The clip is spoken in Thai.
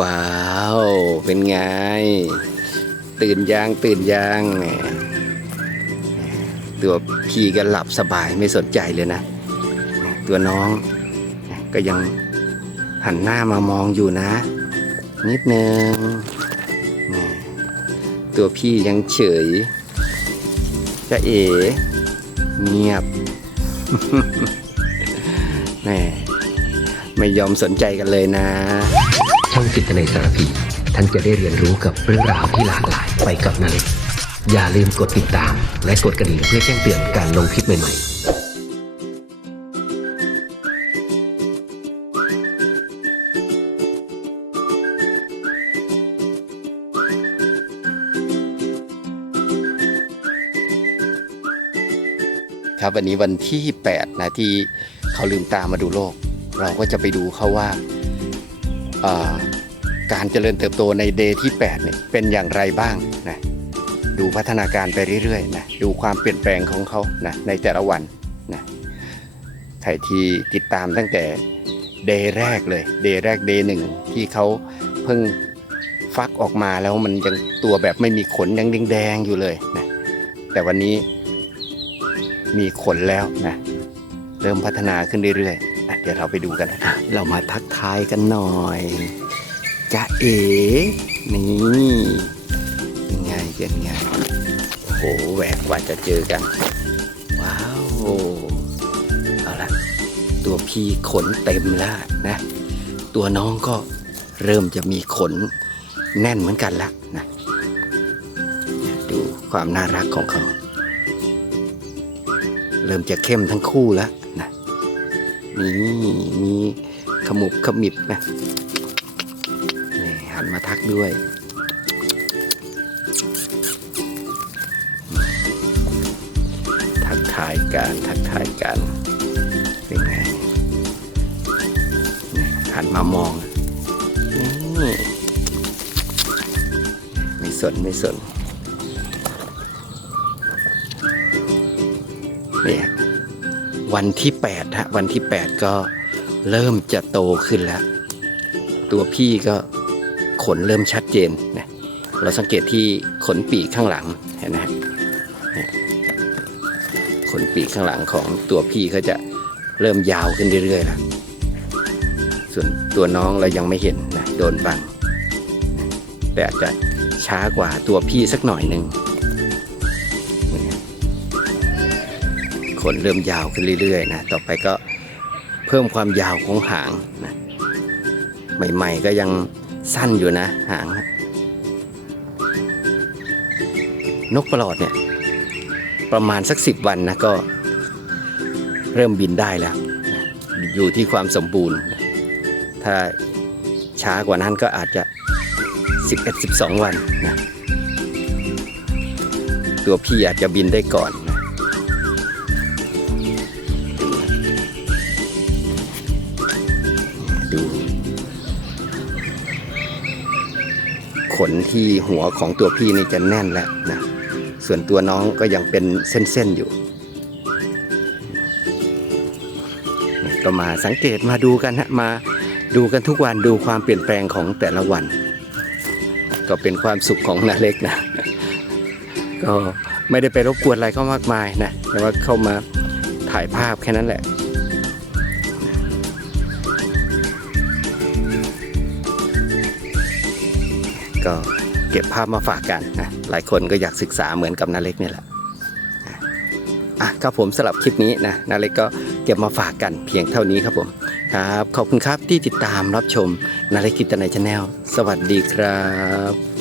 ว้าว เป็นไง ตื่นยางตื่นยางแหมตัวพี่ก็หลับสบายไม่สนใจเลยนะ ตัวน้องก็ยังหันหน้ามามองอยู่นะ นิดนึง ตัวพี่ยังเฉย จะเอ๋ เงียบแหมไม่ยอมสนใจกันเลยนะ ช่องจิตในสารพีท่านจะได้เรียนรู้กับเรื่องราวที่หลากหลายไปกับนาเล็กอย่าลืมกดติดตาม และกดกระดิ่งเพื่อแจ้งเตือนการลงคลิปใหม่ๆครับวันนี้วันที่ 8 นะที่เขาลืมตามาดูโลก เราก็จะไปดูเขาว่า การเจริญเติบโตในเดย์ที่8เนี่ยเป็นอย่างไรบ้างนะดูพัฒนาการไปเรื่อยๆนะดูความเปลี่ยนแปลงของเขานะในแต่ละวันนะใครที่ติดตามตั้งแต่เดย์แรกเลยเดย์แรกเดย์หนึ่งที่เขาเพิ่งฟักออกมาแล้วมันยังตัวแบบไม่มีขนยังแดงๆอยู่เลยนะแต่วันนี้มีขนแล้วนะเริ่มพัฒนาขึ้นเรื่อยๆ เดี๋ยวเราไปดูกันนะ เรามาทักทายกันหน่อยจ้าเอ๋นี่เป็นไงเป็นไงโอ้โหแหวกกว่าจะเจอกัน ว้าว เอาละตัวพี่ขนเต็มแล้วนะ ตัวน้องก็เริ่มจะมีขนแน่นเหมือนกันแล้วนะดูความน่ารักของเขา เริ่มจะเข้มทั้งคู่แล้ว นี่มีขมุบขมิบนะนี่หันมาทักด้วย ทักทายกันทักทายกัน เป็นไงนี่หันมามองนี่ไม่สนไม่สนเนี่ย วันที่8ฮะวันที่ 8 ก็เริ่มจะโตขึ้นแล้ว ตัวพี่ก็ขนเริ่มชัดเจนนะเราสังเกตที่ขนปีกข้างหลังเห็นไหมฮะขนปีกข้างหลังของตัวพี่ก็จะเริ่มยาวขึ้นเรื่อยๆแล้วส่วนตัวน้องเรายังไม่เห็นนะโดนบังแต่อาจจะช้ากว่าตัวพี่สักหน่อยหนึ่ง ขนเริ่มยาวขึ้นเรื่อยๆนะต่อไปก็เพิ่มความยาวของหางนะใหม่ๆก็ยังสั้นอยู่นะหางนะนกประหลอดเนี่ยประมาณสักสิบวันนะก็เริ่มบินได้แล้ว อยู่ที่ความสมบูรณ์ ถ้าช้ากว่านั้นก็อาจจะ 11-12 วันนะตัวพี่อาจจะบินได้ก่อน ขนที่หัวของตัวพี่นี่จะแน่นแล้วนะส่วนตัวน้องก็ยังเป็นเส้นๆอยู่ ก็มาสังเกตมาดูกันฮะมาดูกันทุกวันดูความเปลี่ยนแปลงของแต่ละวัน ก็เป็นความสุขของนาเล็กนะ ก็ไม่ได้ไปรบกวนอะไรเขามากมายนะแต่ว่าเข้ามาถ่ายภาพแค่นั้นแหละ ก็เก็บภาพมาฝากกันนะหลายคนก็อยากศึกษาเหมือนกับนาเล็กเนี่ยแหละอะครับผมสำหรับคลิปนี้นะนาเล็กก็เก็บมาฝากกันเพียงเท่านี้ครับผมครับขอบคุณครับที่ติดตามรับชมนาเล็กกิตในชาแนลสวัสดีครับ